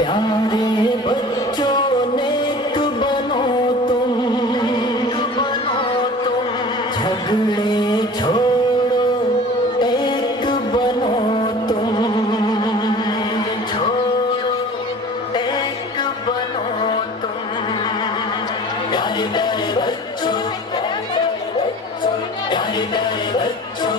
प्यारे बच्चों नेक बनो तुम, झगड़े छोड़ो एक बनो तुम, छोड़ो एक बनो तुम। प्यारे प्यारे बच्चों, प्यारे प्यारे बच्चों,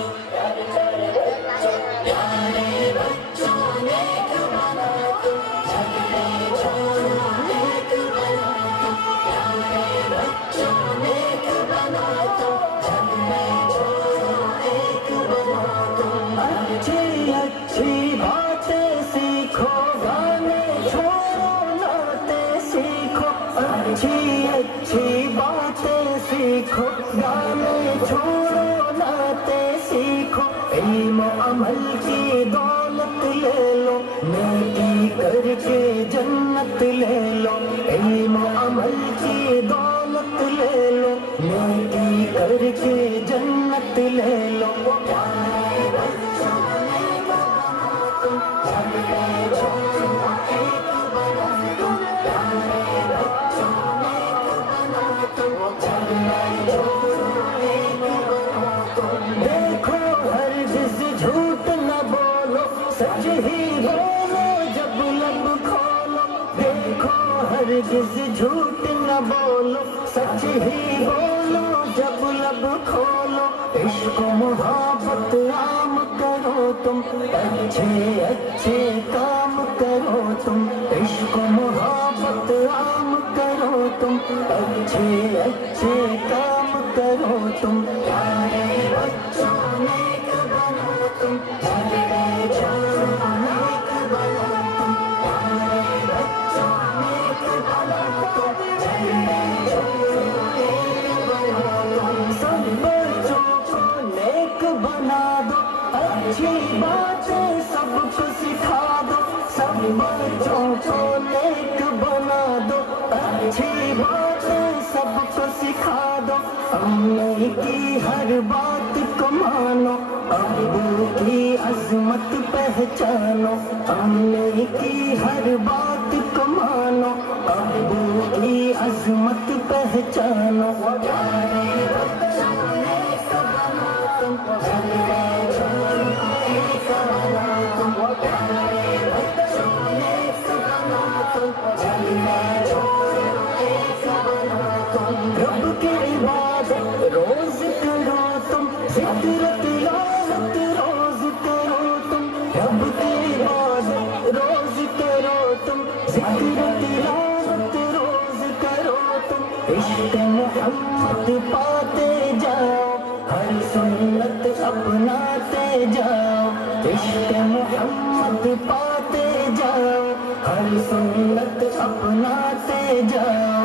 प्यारे बच्चों नेक बनो तुम, झगड़े छोड़ो एक बनो तुम। प्यारे बच्चों नेक बनो तुम, झगड़े छोड़ो एक बनो तुम। अच्छी अच्छी बातें सीखो, गाने छोड़ो नाते सीखो। अच्छी अच्छी बातें सीखो, गाने छोड़ो नाते सीखो। इल्म अमल की दौलत ले लो, नेकी करके जन्नत ले लो। इल्म अमल की दौलत ले लो, नेकी करके जन्नत ले लो। प्यारे बच्चों नेक बनो तुम, झगड़े छोड़ो एक बनो तुम। प्यारे बच्चों नेक बनो तुम, झगड़े छोड़ो एक बनो तुम। देखो हरगिज़ झूठ न बोलो, सच ही बोलो जब लब खोलो। देखो हरगिज़ झूठ न बोलो, सच ही बोलो जब लब खोलो। इश्क मोहब्बत आम करो तुम, अच्छे अच्छे काम करो तुम। इश्क मोहब्बत आम करो तुम, अच्छे अच्छे काम करो तुम। प्यारे बच्चों नेक बनो तुम, झगड़े छोड़ो नेक बनो तुम। प्यारे बच्चों नेक बनो तुम, झगड़े छोड़ो एक बनो तुम। सब बच्चों को नेक बना दो, अच्छी बातें सबको सिखा दो। सब बच्चों को नेक बना दो, अच्छी बातें सबको सिखा दो। अम्मी की हर बात को मानो, अब्बू की अज़मत पहचानो। अम्मी की हर बात को मानो, अब्बू की अज़मत पहचानो। प्यारे बच्चों नेक बनो तुम, झगड़े छोड़ो एक बनो तुम। प्यारे बच्चों नेक बनो तुम, झगड़े छोड़ो एक बनो तुम। रब की इबादत रोज करो तुम, जिक्र तिलावत रोज करो तुम। रब की इबादत रोज करो तुम, जिक्र तिलावत रोज करो तुम। इश्क मोहम्मद पाते जाओ, हर सुन्नत अपनाते जाओ। इश्क मोहम्मद पाते जाओ, हर सुन्नत अपनाते जाओ।